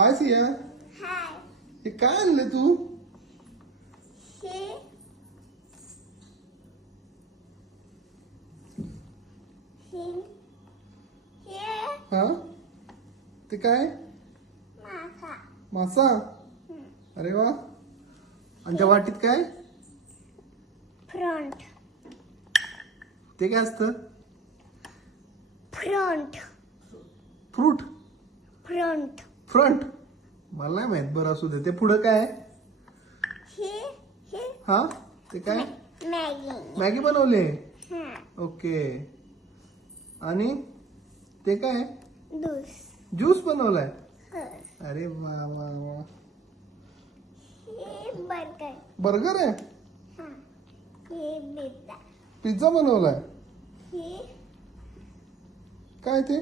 हाय सिया, हाय. हे काय आणले तू? हे हे हा, ते काय? मासा. मासा. अरे वा. आणि त्या वाटीत काय? फ्रंट. ते काय असतं? फ्रंट. फ्रूट. फ्रंट. फ्रंट. मला नाही माहित. बरं असू दे. ते पुढं काय? हे हे हा, ते काय? मॅगी. मॅगी बनवले. हा. ओके. आणि ते काय? ज्यूस बनवलाय. हे अरे वा वा वा. बर्गर. बर्गर आहे. हा. हे पिझ्झा. पिझ्झा बनवलाय. हे काय ते?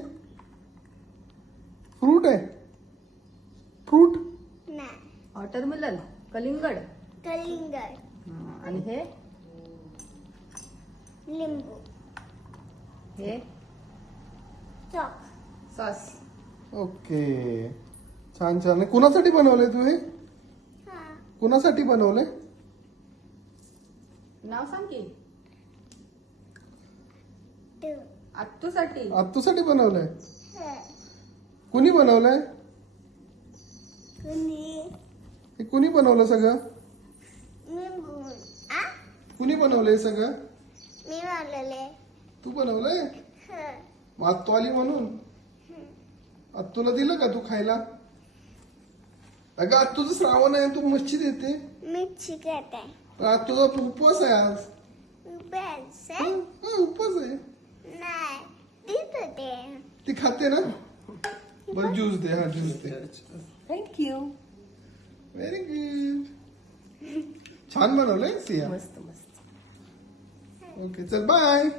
फ्रूट आहे. फ्रूट. नाही. वॉटरमेलन, कलिंगड. कलिंगड. आणि हे लिंबू. हे चॉक. सॉस. ओके. छान छान. कुणासाठी बनवले तू हे? हा. कुणासाठी बनवले? नाव सांग की. टू. आत्तूसाठी. आत्तूसाठी बनवलंय. हे कुणी बनवलंय? कुणी हे कुणी बनवलं सगळं? लिंबू. आ कुणी बनवलंय सगळं? मी बनवले. तू बनवलंय? हे मग आत्तू आली म्हणून? आत्तूला दिलं का तू खायला? अगं आत्तूचं श्रावण आहे, तू मच्छी देते. मिरची करते. पण आत्तूचा उपवास आहे आज. बेस. उपवास आहे. नाही. तीच होते. ती खाते ना? बरं ज्यूस दे. हा ज्यूस दे. थँक्यू. Very good. छान बनवलंय सिया. मस्त मस्त. ओके चल बाय.